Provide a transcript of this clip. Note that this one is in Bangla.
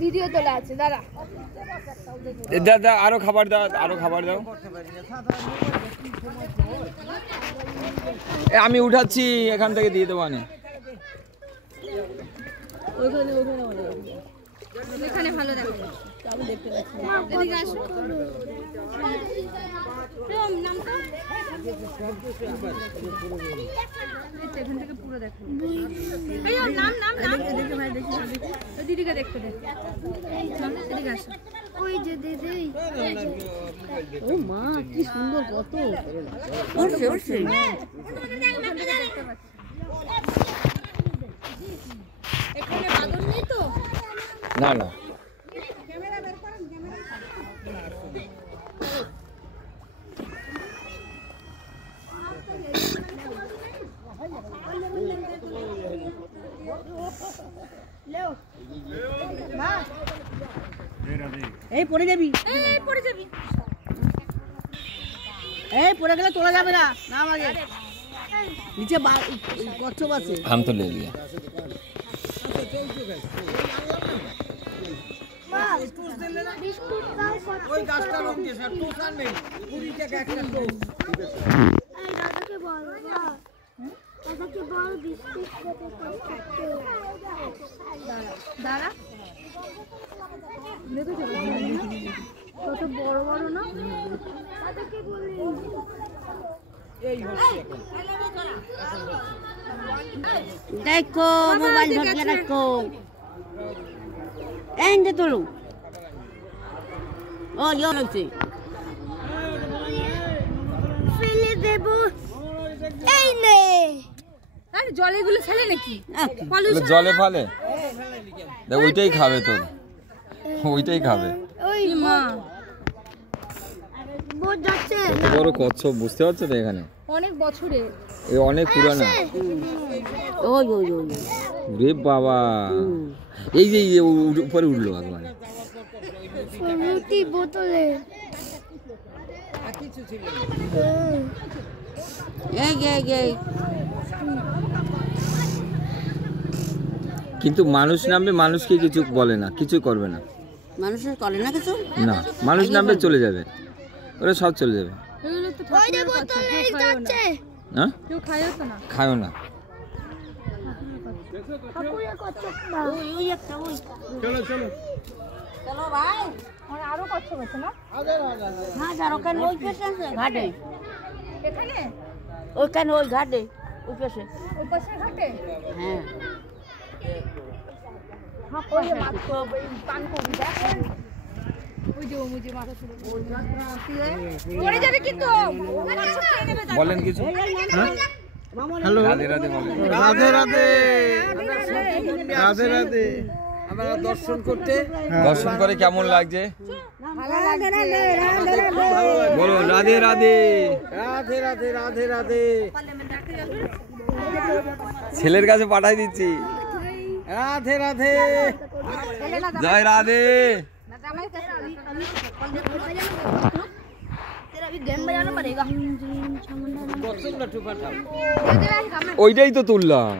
ভিডিও তোলা আছে দাঁড়া দাদা আরো খাবার দাও আমি উঠাচ্ছি এখান থেকে দিয়ে দেবো আনে ওইখানে ভালো দেখো আমি দেখতে পাচ্ছি এদিকে আসো নামটা এখান থেকে পুরো দেখো এই নাম দেখে ভাই দেখি দিদিকে দেখতে দে এদিকে আসো ওই যে দিদি ও মা কি সুন্দর কত ওরছে দেখতে পাচ্ছি এখানে বাদর নেই তো না না ক্যামেরা বের করেন এই পড়ে যাবি এই পড়ে গেলে তোলা যাবে না নাম আগে নিচে কচ্ছপ আছে हम तो ले लिया ওই গাছটা রং দিয়ে স্যার তো আনবে 20 টাকা একটা তো এই দাদাকে বল দাদাকে বল বিস্কুট খেতে দাঁড়া কত বড় বড় না দাদাকে বলি এই হচ্ছে এখন দেখো মোবাইল ধরে রাখো এন্ড তোলো ও ইয়ে হচ্ছে ফেলে দেব এই নে আরে জলে গুলো ফেলে নাকি জলে ফেলে দেখ ওইটাই খাবে তোর ওইটাই খাবে ওই মা বোট যাচ্ছে বড় কচ্ছপ বুঝতে পারছো তো এখানে অনেক বছরে এই অনেক পুরানো ওই ওই ওই রে বাবা এই যে উপরে উঠলো একবার ফ্রুটি বোতলে কিছু ছিল এই কিন্তু মানুষ নামবে মানুষকে কিছু বলে না কিছু করবে না মানুষের করে না কিছু না মানুষ নামবে চলে যাবে ওরা সব চলে যাবে এগুলো তো ওই যে বোতলে যাচ্ছে হ্যাঁ কেউ খায়ও তো না খায়ও না কাকুয়া কচ্ছপ না ওই একটা ওই চলো চলো ভাই আর আরো কচ্ছপ আছে না হ্যাঁ যার ওখানে ওই পাশে আছে ঘাটে এখানে ওইখানে ওই ঘাটে ওই পাশে ওই পাশে ঘাটে হ্যাঁ ওই যে মাছ পান করবি দেখ ওই যে মুজে মাথা ছিল পড়ে যাবে কিন্তু বলেন কিছু হ্যালো রাধে রাধে বলেন রাধে রাধে আমরা দর্শন করে কেমন লাগছে বলো রাধে রাধে রাধে ছেলের কাছে পাঠাই দিচ্ছি রাধে জয় রাধে ওইটাই তো তুললাম